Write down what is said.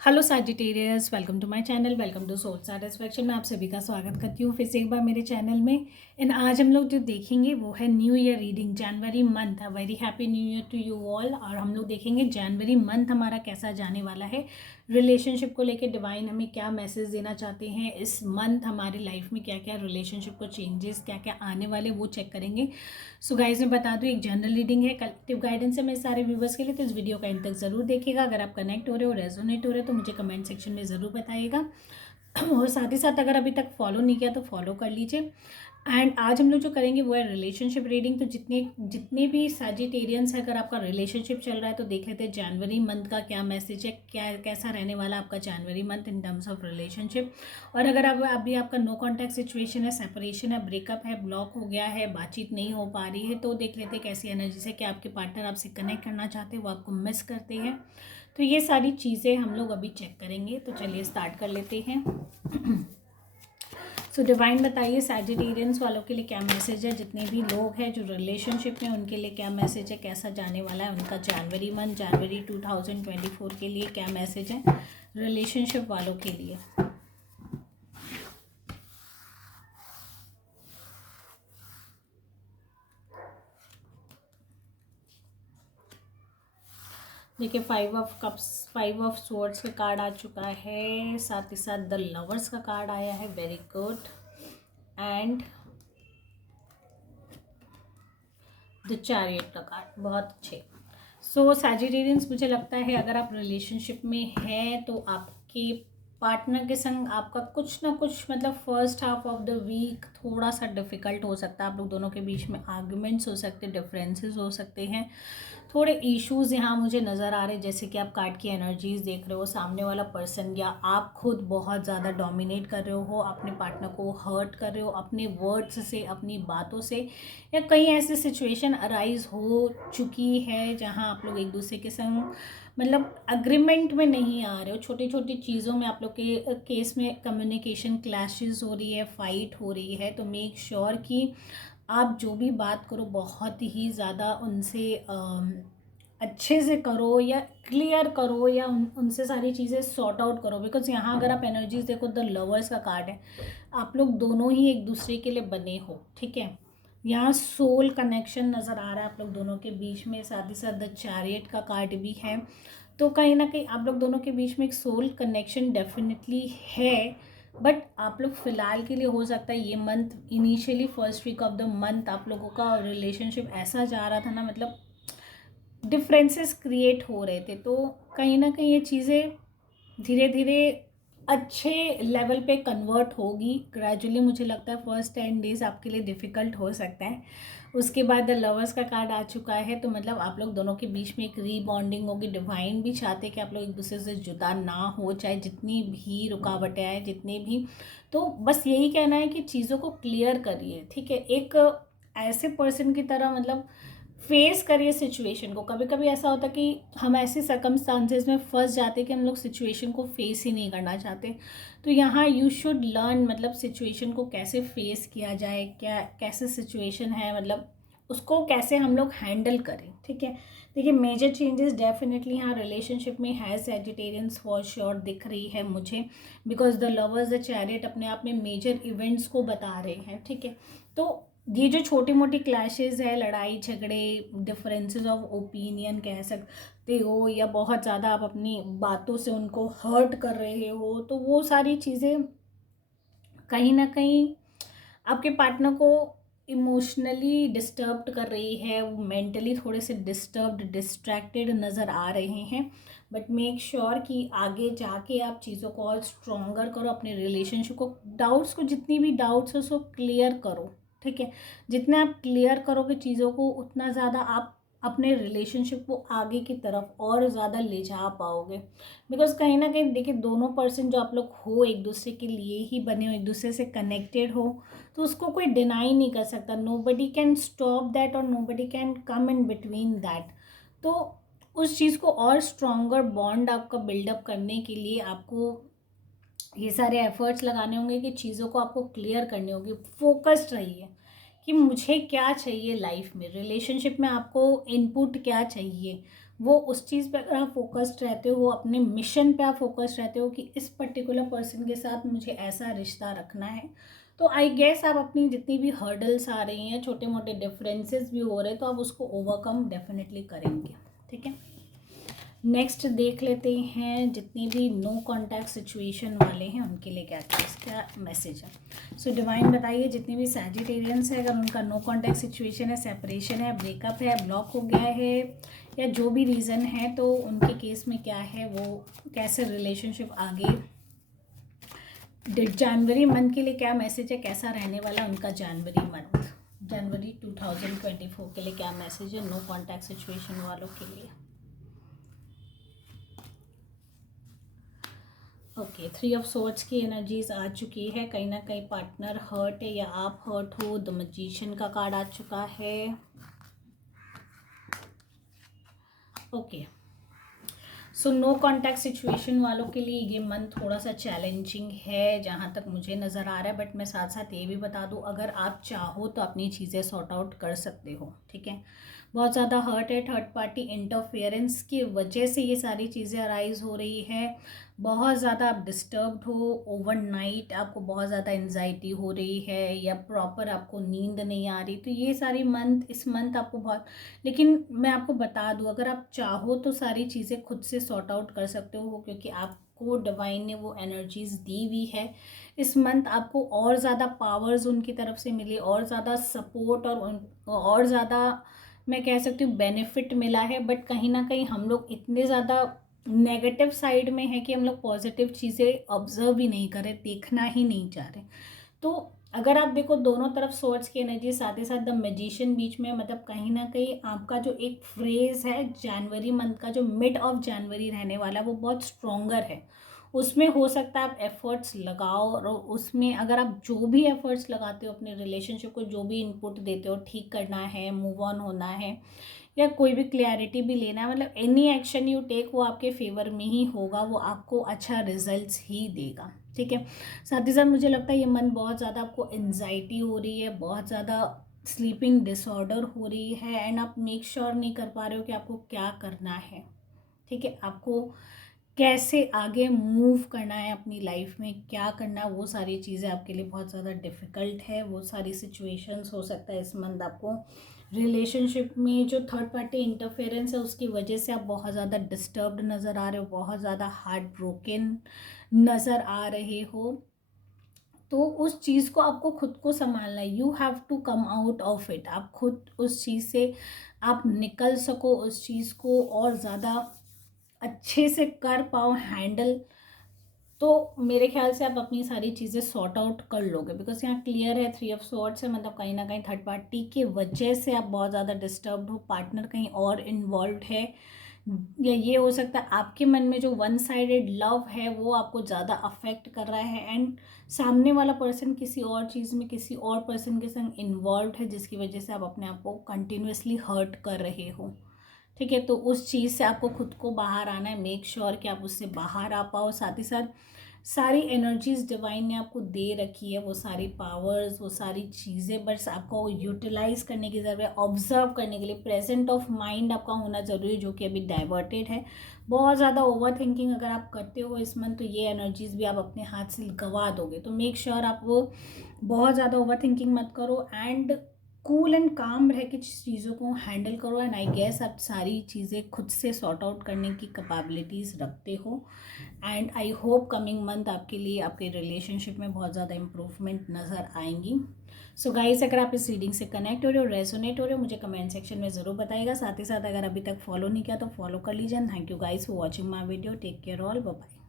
Hello Sagittarius, welcome to my channel, welcome to soul satisfaction. मैं आप सभी का स्वागत करती हूँ फिर से एक बार मेरे चैनल में। एंड आज हम लोग जो देखेंगे वो है new year reading, January month. A very happy new year to you all. और हम लोग देखेंगे जनवरी मंथ हमारा कैसा जाने वाला है, रिलेशनशिप को लेके डिवाइन हमें क्या मैसेज देना चाहते हैं इस मंथ, हमारी लाइफ में क्या क्या रिलेशनशिप को चेंजेस क्या क्या आने वाले वो चेक करेंगे। सो गाइज मैं बता दूँ, एक जनरल रीडिंग है, कलेक्टिव गाइडेंस है मेरे सारे व्यूवर्स के लिए, तो इस वीडियो का एंड तक जरूर देखिएगा। अगर आप कनेक्ट हो रहे हो, रेजोनेट हो रहे हो, तो मुझे कमेंट सेक्शन में ज़रूर बताइएगा। और साथ ही साथ अगर अभी तक फॉलो नहीं किया तो फॉलो कर लीजिए। एंड आज हम लोग जो करेंगे वो है रिलेशनशिप रीडिंग। तो जितने जितने भी सैजिटेरियंस है, अगर आपका रिलेशनशिप चल रहा है तो देख लेते हैं जनवरी मंथ का क्या मैसेज है, क्या कैसा रहने वाला आपका जनवरी month in terms of relationship. और अगर अब अभी आपका नो कॉन्टैक्ट सिचुएशन है, सेपरेशन है, ब्रेकअप है, ब्लॉक हो गया है, बातचीत नहीं हो पा रही है, तो देख लेते हैं कैसी एनर्जी से क्या आपके पार्टनर आपसे कनेक्ट करना चाहते हैं, वो आपको मिस करते हैं। तो ये सारी चीज़ें हम लोग अभी चेक करेंगे। तो चलिए स्टार्ट कर लेते हैं। सो डिवाइन बताइए सैजिटेरियंस वालों के लिए क्या मैसेज है, जितने भी लोग हैं जो रिलेशनशिप में उनके लिए क्या मैसेज है, कैसा जाने वाला है उनका जनवरी मंथ, जनवरी 2024 के लिए क्या मैसेज है रिलेशनशिप वालों के लिए। देखिए, 5 ऑफ कप्स, 5 ऑफ स्वॉर्ड्स का कार्ड आ चुका है, साथ ही साथ द लवर्स का कार्ड आया है, very good. And the chariot का कार्ड, बहुत अच्छे। सो सैजिटेरियंस, मुझे लगता है अगर आप रिलेशनशिप में हैं तो आपके पार्टनर के संग आपका कुछ ना कुछ, मतलब first half of the week थोड़ा सा डिफिकल्ट हो सकता है। आप लोग दोनों के बीच में आर्ग्यूमेंट्स हो सकते हैं, डिफरेंसेस हो सकते हैं, थोड़े इश्यूज यहाँ मुझे नज़र आ रहे हैं। जैसे कि आप कार्ड की एनर्जीज देख रहे हो, सामने वाला पर्सन या आप खुद बहुत ज़्यादा डोमिनेट कर रहे हो, अपने पार्टनर को हर्ट कर रहे हो अपने वर्ड्स से, अपनी बातों से, या कई ऐसी सिचुएशन अराइज हो चुकी है जहाँ आप लोग एक दूसरे के संग मतलब अग्रीमेंट में नहीं आ रहे हो। छोटी छोटी चीज़ों में आप लोग के केस में कम्युनिकेशन क्लैशेस हो रही है, फाइट हो रही है। तो मेक श्योर कि आप जो भी बात करो बहुत ही ज़्यादा उनसे अच्छे से करो, या क्लियर करो, या उनसे सारी चीज़ें सॉर्ट आउट करो। बिकॉज यहाँ अगर आप एनर्जीज देखो, द लवर्स का कार्ड है, आप लोग दोनों ही एक दूसरे के लिए बने हो, ठीक है। यहाँ सोल कनेक्शन नज़र आ रहा है आप लोग दोनों के बीच में, साथ ही साथ द चैरियट का कार्ड भी है। तो कहीं ना कहीं आप लोग दोनों के बीच में एक सोल कनेक्शन डेफिनेटली है। बट आप लोग फिलहाल के लिए, हो सकता है ये month, initially first week of the month आप लोगों का रिलेशनशिप ऐसा जा रहा था ना, मतलब डिफरेंसेस क्रिएट हो रहे थे। तो कहीं ना कहीं ये चीज़ें धीरे धीरे अच्छे लेवल पे कन्वर्ट होगी ग्रेजुअली। मुझे लगता है फर्स्ट 10 डेज आपके लिए डिफ़िकल्ट हो सकता है। उसके बाद द लवर्स का कार्ड आ चुका है, तो मतलब आप लोग दोनों के बीच में एक रीबॉन्डिंग होगी। डिवाइन भी चाहते हैं कि आप लोग एक दूसरे से जुदा ना हो, चाहे जितनी भी रुकावटें आए, जितनी भी। तो बस यही कहना है कि चीज़ों को क्लियर करिए, ठीक है। एक ऐसे पर्सन की तरह मतलब फेस करिए सिचुएशन को। कभी कभी ऐसा होता है कि हम ऐसे सर्कमस्टांसेस में फंस जाते हैं कि हम लोग सिचुएशन को फेस ही नहीं करना चाहते। तो यहाँ यू शुड लर्न, मतलब सिचुएशन को कैसे फेस किया जाए, क्या कैसे सिचुएशन है, मतलब उसको कैसे हम लोग हैंडल करें, ठीक है। देखिए, मेजर चेंजेस डेफिनेटली यहाँ रिलेशनशिप में है, सैजिटेरियंस फॉर श्योर दिख रही है मुझे। Because the lovers, the chariot अपने आप में मेजर इवेंट्स को बता रहे हैं, ठीक है। तो ये जो छोटी मोटी क्लैशेस है, लड़ाई झगड़े, डिफरेंसेस ऑफ ओपिनियन कह सकते हो, या बहुत ज़्यादा आप अपनी बातों से उनको हर्ट कर रहे हो, तो वो सारी चीज़ें कहीं ना कहीं आपके पार्टनर को इमोशनली डिस्टर्ब्ड कर रही है। वो मेंटली थोड़े से डिस्टर्ब्ड, डिस्ट्रैक्टेड नज़र आ रहे हैं। बट मेक श्योर कि आगे जाके आप चीज़ों को और स्ट्रॉन्गर करो, अपने रिलेशनशिप को, डाउट्स को, जितनी भी डाउट्स हो उसको क्लियर करो, ठीक है। जितना आप क्लियर करोगे चीज़ों को, उतना ज़्यादा आप अपने रिलेशनशिप को आगे की तरफ और ज़्यादा ले जा पाओगे। बिकॉज कहीं ना कहीं देखिए, दोनों पर्सन जो आप लोग हो एक दूसरे के लिए ही बने हो, एक दूसरे से कनेक्टेड हो, तो उसको कोई डिनाई नहीं कर सकता। Nobody can stop that, और nobody can come in between that. तो उस चीज़ को और स्ट्रॉन्गर बॉन्ड आपका बिल्डअप करने के लिए आपको ये सारे एफर्ट्स लगाने होंगे कि चीज़ों को आपको क्लियर करनी होगी। फोकस्ड रहिए कि मुझे क्या चाहिए लाइफ में, रिलेशनशिप में आपको इनपुट क्या चाहिए, वो उस चीज़ पे अगर आप फोकस्ड रहते हो, वो अपने मिशन पे आप फोकस्ड रहते हो कि इस पर्टिकुलर पर्सन के साथ मुझे ऐसा रिश्ता रखना है, तो आई गेस आप अपनी जितनी भी हर्डल्स आ रही हैं, छोटे मोटे डिफरेंसेस भी हो रहे हैं, तो आप उसको ओवरकम डेफिनेटली करेंगे। ठीक है, नेक्स्ट देख लेते हैं जितनी भी नो कॉन्टैक्ट सिचुएशन वाले हैं उनके लिए क्या क्या मैसेज है। सो डिवाइन बताइए, जितने भी सैजिटेरियंस है, अगर उनका नो कॉन्टैक्ट सिचुएशन है, सेपरेशन है, ब्रेकअप है, ब्लॉक हो गया है, या जो भी रीज़न है, तो उनके केस में क्या है, वो कैसे रिलेशनशिप आगे, जनवरी मंथ के लिए क्या मैसेज है, कैसा रहने वाला उनका जनवरी मंथ, जनवरी 2024 के लिए क्या मैसेज है नो कॉन्टैक्ट सिचुएशन वालों के लिए। ओके, 3 ऑफ सोर्ड्स की एनर्जीज आ चुकी है, कहीं ना कहीं पार्टनर हर्ट है या आप हर्ट हो। द मैजिशियन का कार्ड आ चुका है। Okay, so no contact situation वालों के लिए ये मंथ थोड़ा सा चैलेंजिंग है जहाँ तक मुझे नज़र आ रहा है, बट मैं साथ साथ ये भी बता दूँ, अगर आप चाहो तो अपनी चीज़ें सॉर्ट आउट कर सकते हो। ठीक है, बहुत ज़्यादा हर्ट है, थर्ड पार्टी इंटरफेरेंस की वजह से ये सारी चीज़ें अराइज हो रही है। बहुत ज़्यादा आप डिस्टर्ब्ड हो, ओवरनाइट आपको बहुत ज़्यादा एंजाइटी हो रही है, या प्रॉपर आपको नींद नहीं आ रही, तो ये सारी इस मंथ आपको बहुत, लेकिन मैं आपको बता दूं, अगर आप चाहो तो सारी चीज़ें खुद से सॉर्ट आउट कर सकते हो, क्योंकि आपको डिवाइन ने वो एनर्जीज दी हुई है। इस मंथ आपको और ज़्यादा पावर्स उनकी तरफ से मिली, और ज़्यादा सपोर्ट और ज़्यादा मैं कह सकती हूँ बेनिफिट मिला है। बट कहीं ना कहीं हम लोग इतने ज़्यादा नेगेटिव साइड में है कि हम लोग पॉजिटिव चीज़ें ऑब्जर्व ही नहीं कर रहे, देखना ही नहीं चाह रहे। तो अगर आप देखो दोनों तरफ सोर्स की एनर्जी, साथ ही साथ द मैजिशियन बीच में, मतलब कहीं ना कहीं आपका जो एक फ्रेज है जनवरी मंथ का, जो मिड ऑफ जनवरी रहने वाला है, वो बहुत स्ट्रोंगर है। उसमें हो सकता है आप एफर्ट्स लगाओ, और उसमें अगर आप जो भी एफर्ट्स लगाते हो अपने रिलेशनशिप को, जो भी इनपुट देते हो, ठीक करना है, मूव ऑन होना है, या कोई भी क्लैरिटी भी लेना है, मतलब एनी एक्शन यू टेक वो आपके फेवर में ही होगा, वो आपको अच्छा रिजल्ट्स ही देगा। ठीक है, साथ ही साथ मुझे लगता है ये मन बहुत ज़्यादा आपको एनजाइटी हो रही है, बहुत ज़्यादा स्लीपिंग डिसऑर्डर हो रही है, एंड आप मेक श्योर नहीं कर पा रहे हो कि आपको क्या करना है। ठीक है, आपको कैसे आगे मूव करना है अपनी लाइफ में, क्या करना है, वो सारी चीज़ें आपके लिए बहुत ज़्यादा डिफ़िकल्ट है। वो सारी सिचुएशंस हो सकता है इस मंथ आपको रिलेशनशिप में जो थर्ड पार्टी इंटरफेरेंस है उसकी वजह से आप बहुत ज़्यादा डिस्टर्ब्ड नज़र आ रहे हो, बहुत ज़्यादा हार्ट ब्रोकन नज़र आ रहे हो। तो उस चीज़ को आपको खुद को संभालना है, you have to come out of it. आप खुद उस चीज़ से आप निकल सको, उस चीज़ को और ज़्यादा अच्छे से कर पाओ हैंडल, तो मेरे ख्याल से आप अपनी सारी चीज़ें सॉर्ट आउट कर लोगे। बिकॉज यहाँ क्लियर है 3 ऑफ सॉर्ट्स है, मतलब कहीं ना कहीं थर्ड पार्टी की वजह से आप बहुत ज़्यादा डिस्टर्ब्ड हो, पार्टनर कहीं और इन्वॉल्व है, या ये हो सकता है आपके मन में जो वन साइडेड लव है वो आपको ज़्यादा अफेक्ट कर रहा है, एंड सामने वाला पर्सन किसी और चीज़ में किसी और पर्सन के संग इन्वॉल्व है, जिसकी वजह से आप अपने आप को कंटिन्यूसली हर्ट कर रहे हो। ठीक है, तो उस चीज़ से आपको खुद को बाहर आना है, मेक श्योर कि आप उससे बाहर आ पाओ। साथ ही साथ सारी एनर्जीज डिवाइन ने आपको दे रखी है, वो सारी पावर्स, वो सारी चीज़ें, बस आपको यूटिलाइज करने की ज़रूरत है, ऑब्जर्व करने के लिए प्रेजेंट ऑफ माइंड आपका होना ज़रूरी है, जो कि अभी डाइवर्टेड है। बहुत ज़्यादा ओवर थिंकिंग अगर आप करते हो इस मंथ, तो ये एनर्जीज भी आप अपने हाथ से गंवा दोगे। तो मेक श्योर आप वो बहुत ज़्यादा ओवर थिंकिंग मत करो, एंड कूल एंड काम रह के चीज़ों को हैंडल करो। एंड आई गेस आप सारी चीज़ें खुद से सॉर्ट आउट करने की कैपेबिलिटीज़ रखते हो, and I hope coming month आपके लिए आपके रिलेशनशिप में बहुत ज़्यादा इम्प्रूवमेंट नज़र आएंगी। सो गाइस, अगर आप इस रीडिंग से कनेक्ट हो रहे हो, रेजोनेट हो रहे हो, मुझे कमेंट सेक्शन में ज़रूर बताइएगा। साथ ही साथ अगर अभी तक फॉलो नहीं किया तो फॉलो कर लीजिए। Thank you guys for watching my video. Take care all, bye bye.